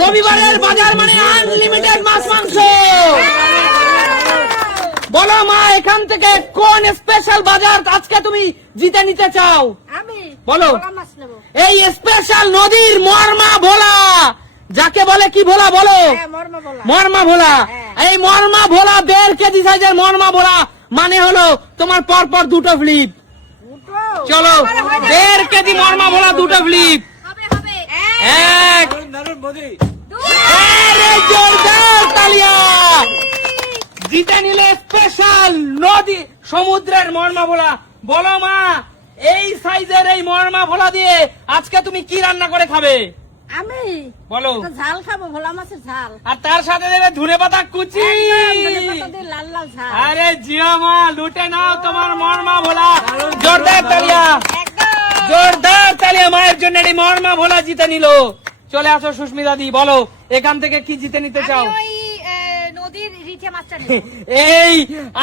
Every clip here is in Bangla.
রবিবারের বাজার মানে আনলিমিটেড মাছ মাংস। বলো মা, এখান থেকে কোন স্পেশাল বাজার আজকে তুমি জিতে নিতে চাও? আমি বলো। ভোলা মাছ নেব। এই স্পেশাল নদীর মরমা ভোলা, যাকে বলে কি ভোলা বলো? হ্যাঁ, মরমা ভোলা। মরমা ভোলা। হ্যাঁ। এই মরমা ভোলা 1.5 কেজি সাইজের মরমা ভোলা মানে হলো তোমার পরপর দুটো ফ্লিপ। দুটো? চলো, আরে হয় না। 1.5 কেজি মরমা ভোলা দুটো ফ্লিপ। হবে হবে। এক, দুই। আরে জোরদার তালিয়া। জিতে নিলে স্পেশাল নদী সমুদ্রের মরমা ভোলা। বলো মা, এই সাইজের এই মরমা ভোলা দিয়ে আজকে তুমি কি রান্না করে খাবে? আমি বলো। তো ঝাল খাবো, ভোলা মাছের ঝাল। আর তার সাথে দেবে ধনেপাতা কুচি। একদম ধনেপাতা দিয়ে লাল লাল ঝাল। আরে জিও মা, লুটে নাও তোমার মরমা ভোলা। জোরদার তালিয়া, একদম। জোরদার তালিয়া মায়ের জন্য। এই মরমা ভোলা জিতে নিল। চলে আসো সুস্মিতা দি, বলো এখান থেকে কি জিতে নিতে চাও? আমি ওই নদীর রিঠে মাছটা নেব। এই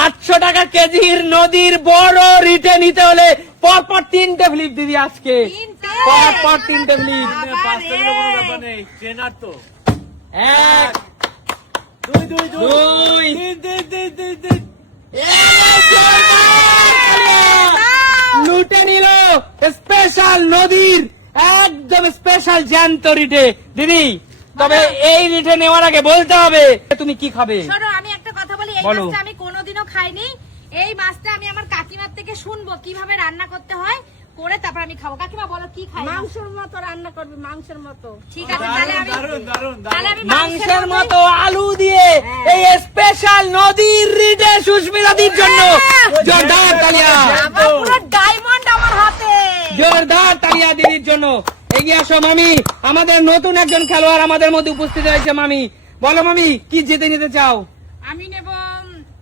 800 টাকা কেজির নদীর বড় রিটে নিতে হলে পরপর 3টে ফ্লিপ দিদি আজকে। তিনটে? পরপর 3টে ফ্লিপ। বাবা রে। এক, দুই, লুটে নিল স্পেশাল নদীর একদম স্পেশাল জ্যান্ত রিটে। দিদি, তবে এই রিটে নেওয়ার আগে বলতে হবে তুমি কি খাবে। শোনো, আমি একটা কথা বলি, এই বলো। মাছটা আমি কোনোদিনও খাইনি। এই মাছটা আমি আমার কাকিমার থেকে শুনবো কিভাবে রান্না করতে হয়, করে তারপর আমি খাবো। কাকিমা বলো কি খাই? মাংসের মতো রান্না করবি, মাংসের মতো। ঠিক আছে, তাহলে আমি মাংসের মতো আলু দিয়ে এই স্পেশাল নদীর রিটে সুস্মিতা দির জন্য জোরদার তালিয়া। পুরো ডায়মন্ড আমার হাতে। জোরদার তালিয়া দিদির জন্য। এগিয়ে আসো মামি, আমাদের নতুন একজন খেলোয়াড় আমাদের মধ্যে উপস্থিত হয়েছে। মামি বলো, মামি কি জিতে নিতে চাও? আমি নেব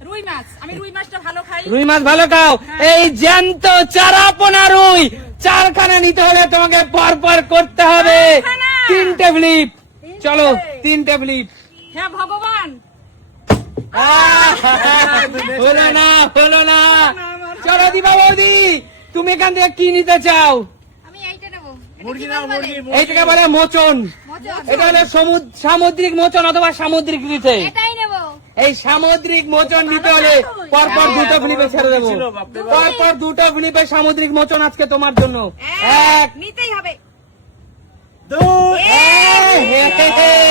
রুই মাছ। আমি রুই মাছটা ভালো খাই। রুই মাছ ভালো খাও। এই জ্যান্ত চারাপোনা রুই 4খানা নিতে হলে তোমাকে পরপর করতে হবে 3টে ফ্লিপ। চলো 3টে ফ্লিপ। হ্যাঁ ভগবান। হলো না, হলো না। চলো দিবা বৌদি, তুমি এখান থেকে কি নিতে চাও? আমি এইটা নেব। এইটাকে বলে মোচন। এটা হলো সামুদ্রিক মোচন অথবা সামুদ্রিক রিটে। এটাই নেব। এই সামুদ্রিক মোচন নিতে হলে পরপর 2টো ফ্লিপে ছেড়ে দেবো। পরপর 2টো ফ্লিপে সামুদ্রিক মোচন আজকে তোমার জন্য। এক, নিতেই হবে। দুই,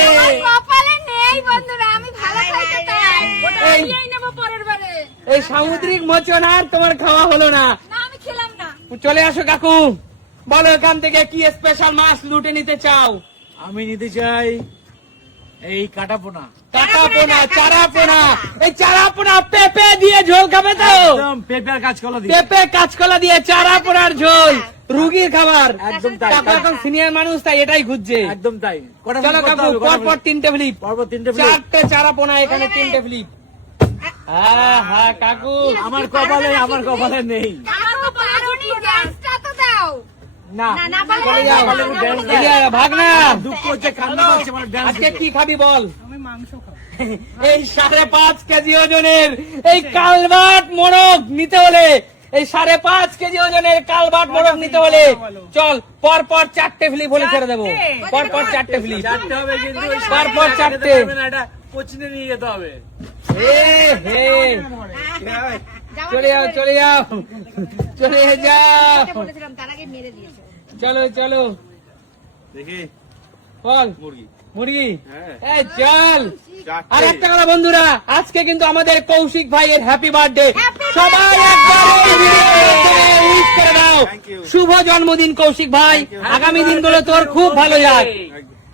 আমার কপালে নেই বন্ধুরা, আমি ভালো খাইতে চাই। ওটা এই। নিয়েই নেব পরের বারে। এই সামুদ্রিক মোচন আর তোমার খাওয়া হলো না। না, আমি খেলাম না। চলে আসো কাকু, বলো এখান থেকে কি স্পেশাল মাছ লুটে নিতে চাও? আমি নিতে চাই এই কাটাপোনা। কাটাপোনা, চারাপোনা। এই চারাপোনা পেঁপে দিয়ে ঝোল খাবে তো? একদম পেঁপের কাঁচকলা দিয়ে। পেঁপে কাঁচকলা দিয়ে চারাপোনার ঝোল, রুগীর খাবার। একদম তাই। কাকু এখন সিনিয়র মানুষ, তাই এটাই খুঁজছে। একদম তাই। কটা চলো ফ্লিপ করতে কাকু, হবে? কটা পরপর ফ্লিপ? 3টে ফ্লিপ। পরপর 3টে ফ্লিপ। 4টে চারাপোনা, এখানে 3টে ফ্লিপ। হ্যাঁ কাকু, আমার কপালে নেই। আমার কপালে নেই, গ্যাসটা তো দাও। না না, না পারলে চলে না, যাও। পারলে না, dance পারলে না। এগিয়ে আয়, ভাগ না। দুঃখ হচ্ছে, কান্না পাচ্ছে, মানে ড্যান্স আজকে কি খাবি বল? এই 5.5 কেজি ওজনের এই কালবাট মোরগ নিতে হলে, এই 5.5 কেজি ওজনের কালবাট মোরগ নিতে হলে চল পরপর 4টে ফ্লিপ হলে ছেড়ে দেবো। পরপর 4টে ফ্লিপ। 4টে হবে, কিন্তু ওই পরপর 4টে। এটা কোচিনে নিয়ে যেতে হবে। হে হে, চলে যাও, চলে যাও, চলে যাও। যেটা বলেছিলাম তার আগে মেরে দিয়েছে। চলো চলো, দেখি বল মুরগি। মুরগি। হ্যাঁ। এই চল। চারটে। আর একটা কথা বন্ধুরা, আজকে কিন্তু আমাদের কৌশিক ভাইয়ের হ্যাপি বার্থডে। সবাই একবার উইশ করে দাও। Thank you. শুভ জন্মদিন কৌশিক ভাই। আগামী দিনগুলো তোর খুব ভালো যাক।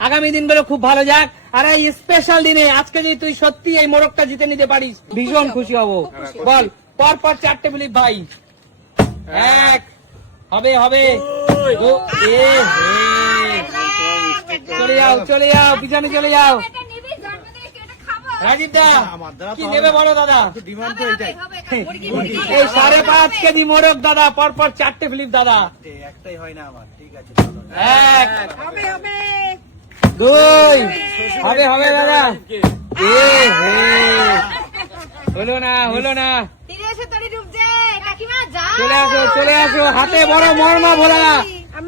আগামী দিনগুলো খুব ভালো যাক। আর এই স্পেশাল দিনে আজকে যদি তুই সত্যি এই মোরগটা জিতে নিতে পারিস, ভীষণ খুশি হব। বল পরপর 4টে ফ্লিপ ভাই। এক, হবে হবে। এ হে, চলে যাও, চলে যাও, পিছনে চলে যাও। এটা নিবি, জন্মদিনে কেটে খাবো। রাজীব দা, আমার দ্বারা তো কি হবে নেবে না। বলো দাদা? ডিমান্ড তো হবে, এটাই। হবে, মুরগি, মুরগি। এই 5.5 কেজি মোরগ দাদা, পরপর 4টে ফ্লিপ দাদা। একটাই হয় না আমার, ঠিক আছে। এক, হবে, হবে। দুই, হবে হবে দাদা। এ হে, হলো না, হলো না। তীরে এসে তরি ডুবছে। কাকিমা যাও। চলে আসো, চলে আসো, হাতে বড় মরমা ভোলা,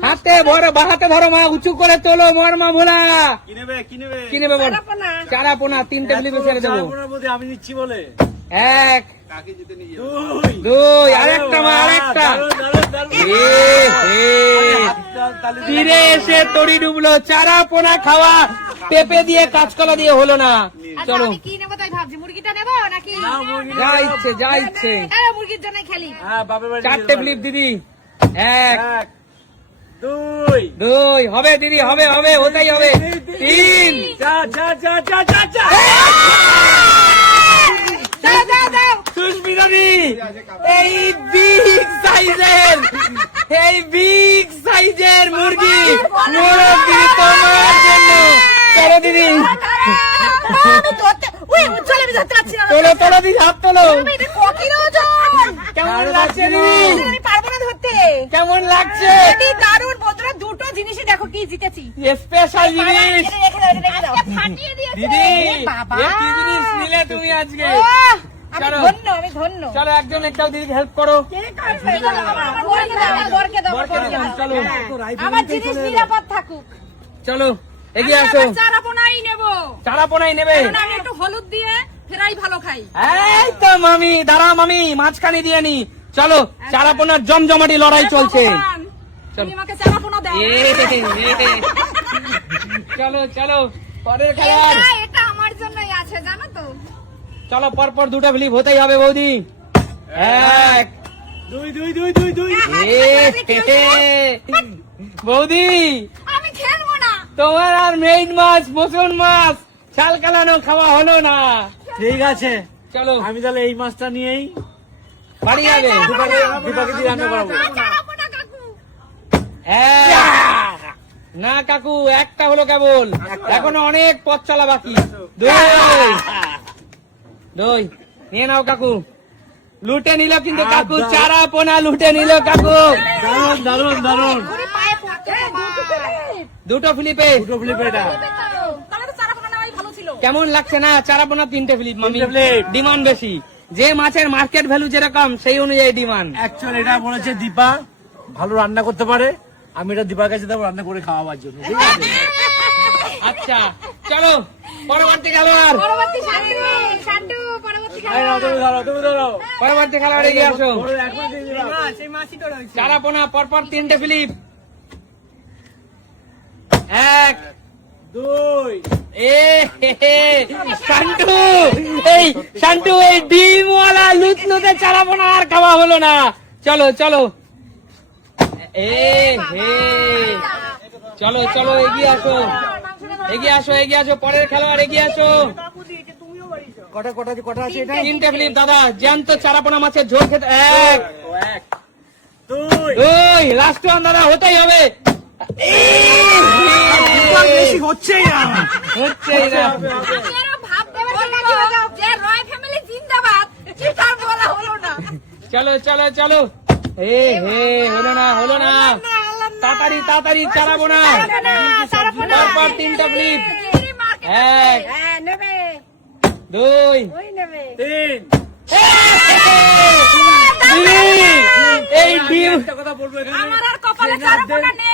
হাতে ভরো, বাহাতে ধরো মা, উঁচু করে তোলো মোর মা ভোলা। কি নেবে কি নেবে কি নেবে বল? চারা পোনা 3টে ফ্লিপে ছেড়ে দেবো। আপনার মধ্যে আমি নিচ্ছি বলে 1 দুই 2 আরেকটা মা, আরেকটা। ফিরে এসে তরি ডুবলো, চারা পোনা খাওয়া পেঁপে দিয়ে কাঁচকলা দিয়ে হলো না। আচ্ছা, চলো আমি কি নেবো তাই ভাবছি, মুরগিটা নেবো নাকি যা ইচ্ছে যা ইচ্ছে। মুরগির জন্য খেলি। হ্যাঁ বাপের বাড়ি 4টে ফ্লিপ দিদি। 1 এক দুই 2 হবে দিদি, হবে হবে, ওটাই হবে। 3 যা যা যা যা যা যা দাও দাও দাও। সুস্মিতা দি, এই বিগ সাইজের মুরগি মুরগি তোমার জন্য। চলো দিদি, আমি ধরতে, ওই উজ্জ্বল আমি ধরতে পারছি না। তোলো তোলো দিদি, হাত তোলো। এটা ককির ওজন। কেমন লাগছে দিদি? আমি পারবো না ধরতে। কেমন লাগছে? এটি দারুণ বন্ধুরা, দুটো জিনিসই দেখো কি জিতেছি। স্পেশাল জিনিস এটা রেখে দাও, এটা রেখে দাও। ফাটিয়ে দিয়েছে। দিদি। বাবা। এ কি জিনিস নিলে তুমি আজকে? ওহ, আমি চলো। ধন্য, আমি ধন্য। চলো একজন একটাও দিদিকে হেল্প করো। আমার বরকে দাও, আমার বরকে দাও, বরকে বরকে দাও, দাও। চলো। আমার জিনিস নিরাপদ থাকুক। চলো এগিয়ে আসো। চারা পোনাই নেবো। চারা পোনাই নেবে? কারণ আমি একটু হলুদ দিয়ে ফেরাই ভালো খাই। এই তো মামি, দাঁড়া মামি, মাঝখানে দিয়ে নি। চলো চারা পোনার জমজমাটি লড়াই চলছে। ভগবান, চলো। তুমি আমাকে চারা পোনা দাও। চলো চলো পরের খেলার। এটা আমার জন্যই আছে জানো তো। চলো পরপর 2টা ফ্লিপ হতেই হবে বৌদি। 1 দুই দুই দুই দুই দুই বৌদি, আমি খেলবো না। তোমার আর মেইন মাছ মসুন মাছ চাল কালানো খাওয়া হলো না। ঠিক আছে চলো আমি তাহলে এই মাছটা নিয়েই বাড়ি যাবে। দীপাকে দিয়ে রান্না করাবো। চারা পোনা কাকু। 1 না কাকু, একটা হলো কেবল, এখনো অনেক পথ চলা বাকি। 2 নিয়ে নাও কাকু। লুটে নিল কিন্তু কাকু, চারা পোনা লুটে নিল কাকু। দারুন দারুন দারুন ওরে পায়ে পড়তে তোমার। 2টো ফ্লিপে। দুটো ফ্লিপ এটা তাহলে তো চারা পোনা নেওয়াই ভালো ছিল। কেমন লাগছে না? চারা পোনা 3টে ফ্লিপ মামি। 3টে flip। ডিমান্ড বেশি, যে মাছের মার্কেট ভ্যালু যেরকম সেই অনুযায়ী ডিমান্ড। অ্যাকচুয়ালি এটা বলেছে দীপা ভালো রান্না করতে পারে, আমি এটা দীপার কাছে দেবো রান্না করে খাওয়াবার জন্য, ঠিক আছে? আচ্ছা চলো পরবর্তী খেলোয়াড়। পরবর্তী শান্টু পরবর্তী এই নাও, তুমি ধরো তুমি ধরো পরবর্তী খেলোয়াড় এগিয়ে আসো। ধরো, এক মিনিট দিয়ে দিলাম। চারা পোনা পরপর 3টে ফ্লিপ। 1 দুই শান্টু, এই শান্টু, এই ডিমওয়ালা লুতলুতে চারা পোনা আর খাওয়া হলো না। চলো চলো চলো চলো এগিয়ে আসো, এগিয়ে আসো, এগিয়ে আসো, পরের খেলোয়াড় এগিয়ে আসো। কটা কটা কটা আছে এটা? 3টে ফ্লিপ দাদা, জ্যান্ত চারা পোনা মাছের ঝোল খেতে। 1 এক দুই 2 লাস্ট ওয়ান দাদা, হতেই হবে। বেশি হচ্ছেই না। হচ্ছেই না। আমি আরো ভাবতে পারছি যে রয় ফ্যামিলি জিন্দাবাদ, কি তার বলা হলো না। চলো চলো চলো, হলো না হলো না। তাড়াতাড়ি তাড়াতাড়ি চারা পোনা চারা পোনা পরপর 3টা ফ্লিপ। চিংড়ি মার্কেট। 1 হ্যাঁ নেবে, 2 ওই নেবে। তিন এই ডিম। একটা কথা বলবো এখানে, আমার আর কপালে চারা পোনা নেই।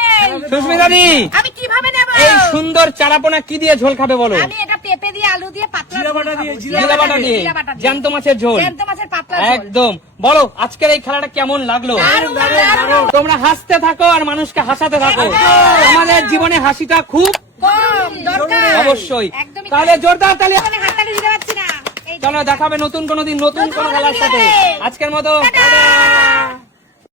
সুস্মিতা দি, আমি কিভাবে নেব? এই সুন্দর চারা পোনা কি দিয়ে ঝোল খাবে বলো? আমি এটা পেঁপে দিয়ে আলু দিয়ে পাতলা জিরা ঝোল বাটা দিয়ে, খাবো। জিরা বাটা দিয়ে, জিরা বাটা দিয়ে। জ্যান্ত মাছের ঝোল। জ্যান্ত মাছের পাতলা ঝোল। একদম। বলো আজকের এই খেলাটা কেমন লাগলো? দারুণ, দারুণ। তোমরা হাসতে থাকো আর মানুষকে হাসাতে থাকো। আমাদের জীবনে হাসিটা খুব কম দরকার। অবশ্যই। একদমই তাহলে জোরদার তালি। আমি হাততালি দিতে পারছি না। এই চলো দেখাবে নতুন কোনো দিন নতুন কোনো খেলার সাথে। আজকের মতো টাটা।